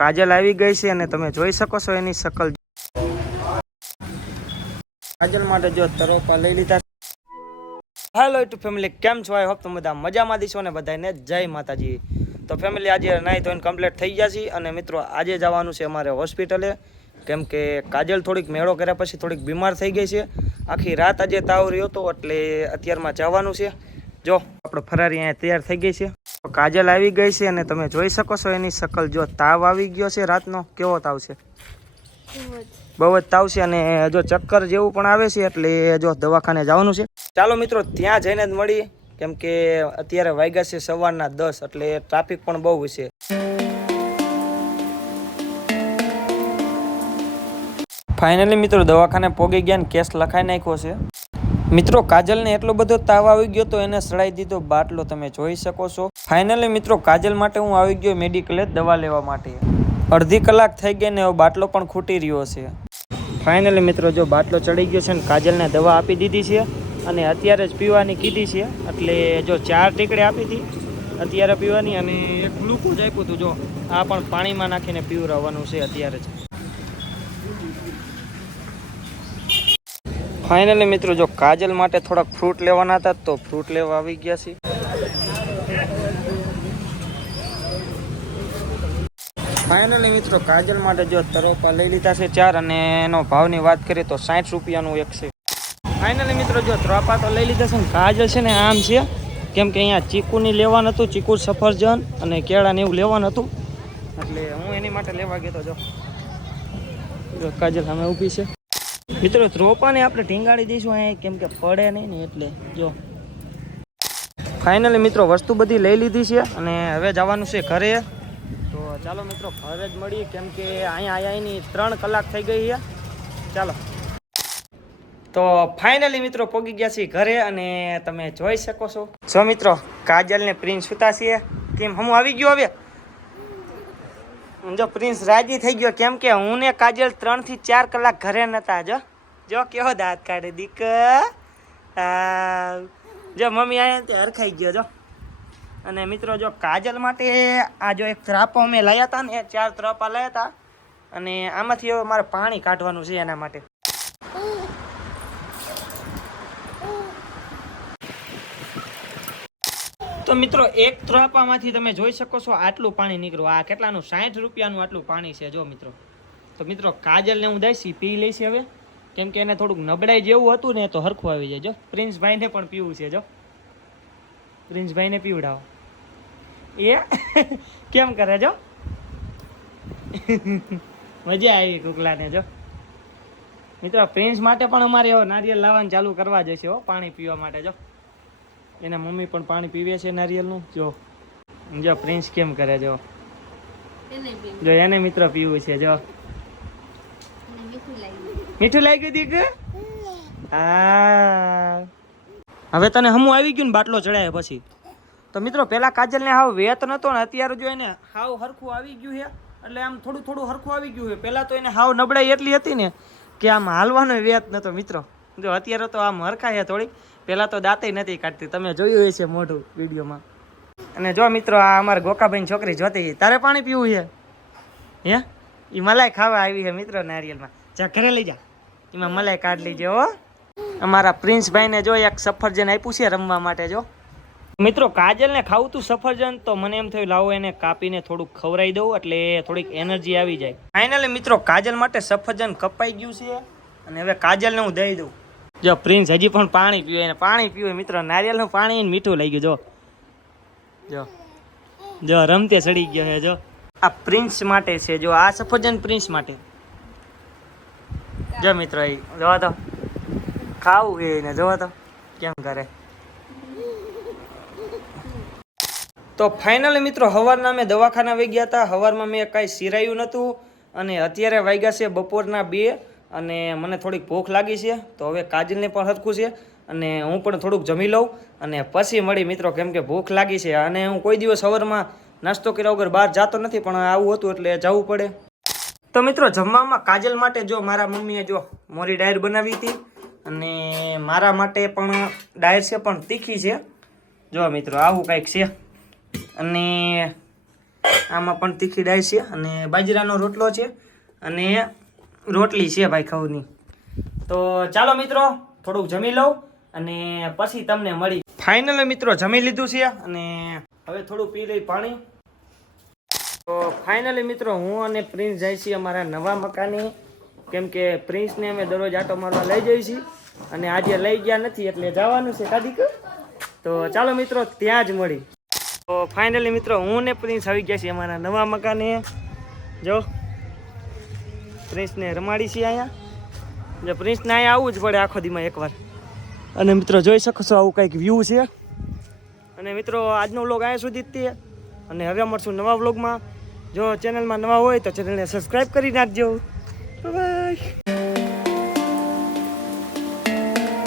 કાજલ આવી ગઈ છે અને તમે જોઈ શકો છો એની શકલ. કાજલ માટે જો તરોપા લઈ લીધા. હેલો યુટ્યુબ ફેમિલી, કેમ છો? આઈ હોપ તમે બધા મજામાં દીશો ને બધાને જય માતાજી. તો ફેમિલી, આજે નાઈ ધોઈને કમ્પ્લીટ થઈ ગયા છે અને મિત્રો આજે જવાનું છે અમારે હોસ્પિટલે, કેમ કે કાજલ થોડીક મેળો કર્યા પછી થોડીક બીમાર થઈ ગઈ છે. આખી રાત આજે તાવ રહ્યો હતો એટલે અત્યારમાં જવાનું છે. જો આપણે ફરારી અહીંયા તૈયાર થઈ ગઈ છે. કાજલ આવી ગઈ છે અને તમે જોઈ શકો છો એની શકલ. જો તાવ આવી ગયો છે રાતનો. કેવો તાવ છે? બહુ જ તાવ છે અને જો ચક્કર જેવું પણ આવે છે એટલે જો દવાખાને જવાનું છે. ચાલો મિત્રો ત્યાં જઈને જ મળીએ, કેમ કે અત્યારે વાગ્યા છે સવારના 10 એટલે ટ્રાફિક પણ બહુ છે. ફાઇનલી મિત્રો દવાખાને પોગી ગયા ને કેસ લખાઈ નાખ્યો છે. મિત્રો કાજલને એટલો બધો તાવ આવી ગયો તો એને સડાઈ દીધો બાટલો, તમે જોઈ શકો છો. ફાઇનલી મિત્રો કાજલ માટે હું આવી ગયો મેડિકલે દવા લેવા માટે. અડધી કલાક થઈ ગઈ ને બાટલો પણ ખૂટી રહ્યો છે. ફાઇનલી મિત્રો જો બાટલો ચડી ગયો છે ને કાજલને દવા આપી દીધી છે અને અત્યારે જ પીવાની કીધી છે. એટલે જો 4 ટીકડી આપી હતી અત્યારે પીવાની અને એક ગ્લુકોઝ આપ્યું હતું. જો આ પણ પાણીમાં નાખીને પીવડાવવાનું છે અત્યારે જ. ફાઇનલી મિત્રો જો કાજલ માટે થોડાક ફ્રૂટ લેવાના હતા તો ફ્રૂટ લેવા આવી ગયા છે. ફાઇનલી મિત્રો કાજલ માટે જો તરોપા લઈ લીધા છે 4 અને એનો ભાવની વાત કરીએ તો 60 રૂપિયાનું એક છે. ફાઇનલી મિત્રો જો તરોપા તો લઈ લીધા છે ને કાજલ છે ને આમ છે, કેમ કે અહીંયા ચીકુની લેવાનું હતું, ચીકુ સફરજન અને કેળાને એવું લેવાનું હતું એટલે હું એની માટે લેવા ગયો તો. જો કાજલ સામે ઊભી છે. મિત્રો રોપાને આપણે ઢીંગાડી દઈશું અહીંયા, કેમ કે પડે નહીં ને એટલે. જો ફાઇનલી મિત્રો વસ્તુ બધી લઈ લીધી છે અને હવે જવાનું છે ઘરે. તો ચાલો મિત્રો ઘરે જ મળીએ, કેમ કે અહીંયા આયાની 3 કલાક થઈ ગઈ છે. ચાલો તો ફાઇનલી મિત્રો પહોંચી ગયા છીએ ઘરે અને તમે જોઈ શકો છો. જો મિત્રો કાજલ ને પ્રિન્સ સુતા છીએ. કેમ હું આવી ગયો હવે? જો પ્રિન્સ રાજી થઈ ગયો, કેમ કે હું ને કાજલ 3 થી 4 કલાક ઘરે નતા. જો કેવો દાંત કાઢે દીક. જો મમ્મી આયા તે હરખાઈ ગયો. જો અને મિત્રો જો કાજલ માટે આ જો એક ત્રાપો અમે લાવ્યા હતા ને, 4 ત્રાપા લાવ્યા હતા અને આમાંથી હવે મારે પાણી કાઢવાનું છે એના માટે. તો મિત્રો એક ત્રાપામાંથી તમે જોઈ શકો છો આટલું પાણી નીકળ્યું. આ કેટલાનું? 60 રૂપિયાનું આટલું પાણી છે. જો મિત્રો તો મિત્રો કાજલને હું દઈશી પી લઈશ હવે, કેમ કે એને થોડુંક નબળાઈ જેવું હતું ને તો હરખું આવી જાય. જો પ્રિન્સભાઈને પણ પીવું છે. જો પ્રિન્સભાઈને પીવડાવો. એ કેમ કરે? જો મજા આવી કુકલાને. જો મિત્રો પ્રિન્સ માટે પણ અમારે નારિયેળ લાવવાનું ચાલુ કરવા જશે હો પાણી પીવા માટે. જો એના મમ્મી પણ પાણી પીવે છે નારિયેળનું. જો પ્રિન્સ કેમ કરે. જો એને મિત્રો પીવું છે. જો મીઠું લાગ્યું દીક. હા હવે તને હમું આવી ગયું ને બાટલો ચડાય પછી. તો મિત્રો પેલા કાજલને હાવ વેત નતો ને અત્યારે જો એને હાવ હરખું આવી ગયું છે. એટલે આમ થોડું થોડું હરખું આવી ગયું છે. પેલા તો એને હાવ નબળાઈ એટલી હતી ને કે આમ હાલવાનો વેત નતો મિત્રો. જો અત્યારે તો આમ હરખા છે થોડીક. પેલા તો દાંતે નથી કાઢતી, તમે જોયું હોય છે મોઢું વિડીયોમાં. અને જો મિત્રો આ અમારા ગોકાભાઈની છોકરી જોતી. તારે પાણી પીવું છે? હે એ મલાઈ ખાવા આવી છે મિત્રો નારિયેલમાં. જા ઘરે લઈ જા, એમાં મલાઈ કાઢ લીજો હો. અમારા પ્રિન્સભાઈને જો એક સફરજન આપ્યું છે રમવા માટે. જો મિત્રો કાજલને ખાવું તું સફરજન તો મને એમ થયું લાવો એને કાપીને થોડુંક ખવડાવી દઉં એટલે થોડીક એનર્જી આવી જાય. ફાઇનલી મિત્રો કાજલ માટે સફરજન કપાઈ ગયું છે અને હવે કાજલને હું દઈ દઉં. જો પ્રિન્સ હજી પણ પાણી પીવે ને પાણી પીવે મિત્રો. નારિયેળનું પાણી મીઠું લઈ ગયું. જો જો રમતે ચડી ગયો છે. જો આ પ્રિન્સ માટે છે. જો આ સફરજન પ્રિન્સ માટે. જો મિત્રો એ જોવા તો ખાવું એને જોવા તો કેમ કરે. તો ફાઇનલી મિત્રો સવારના અમે દવાખાના વહી ગયા હતા. સવારમાં મેં કાંઈ સિરાયું નહોતું અને અત્યારે વાગ્યા છે બપોરના 2 અને મને થોડીક ભૂખ લાગી છે. તો હવે કાજલને પણ હરખું છે અને હું પણ થોડુંક જમી લઉં અને પછી મળી મિત્રો, કેમ કે ભૂખ લાગી છે. અને હું કોઈ દિવસ સવારમાં નાસ્તો કર્યા વગર બહાર જતો નથી, પણ આવું હતું એટલે જવું પડે. તો મિત્રો જમવામાં કાજલ માટે જો મારા મમ્મીએ જો મોરી ડાયર બનાવી હતી અને મારા માટે પણ ડાયર છે પણ તીખી છે. જો મિત્રો આવું કંઈક છે. અને આમાં પણ તીખી ડાળ છે અને બાજરાનો રોટલો છે અને રોટલી છે ભાઈ ખવની. તો ચાલો મિત્રો થોડુંક જમી લઉં અને પછી તમને મળી. ફાઇનલી મિત્રો જમી લીધું છે અને હવે થોડું પી લઈ પાણી. તો ફાઇનલી મિત્રો હું અને પ્રિન્સ જાય છીએ અમારા નવા મકાને, કેમ કે પ્રિન્સને અમે દરરોજ આટો મારવા લઈ જઈએ છીએ અને આજે લઈ ગયા નથી એટલે જવાનું છે કાદીક. તો ચાલો મિત્રો ત્યાં જ મળી. તો ફાઇનલી મિત્રો હું ને પ્રિન્સ આવી ગયા છીએ અમારા નવા મકાને. જો પ્રિન્સને રમાડી છીએ અહીંયા. જો પ્રિન્સને અહીંયા આવવું જ પડે આખો દીમાં એકવાર. અને મિત્રો જોઈ શકો છો આવું કંઈક વ્યૂ છે. અને મિત્રો આજનો વ્લોગ અહીંયા સુધી જ છે અને હવે મળશું નવા વ્લોગમાં. જો ચેનલમાં નવા હોય તો ચેનલને સબસ્ક્રાઈબ કરી નાખજો. બાય.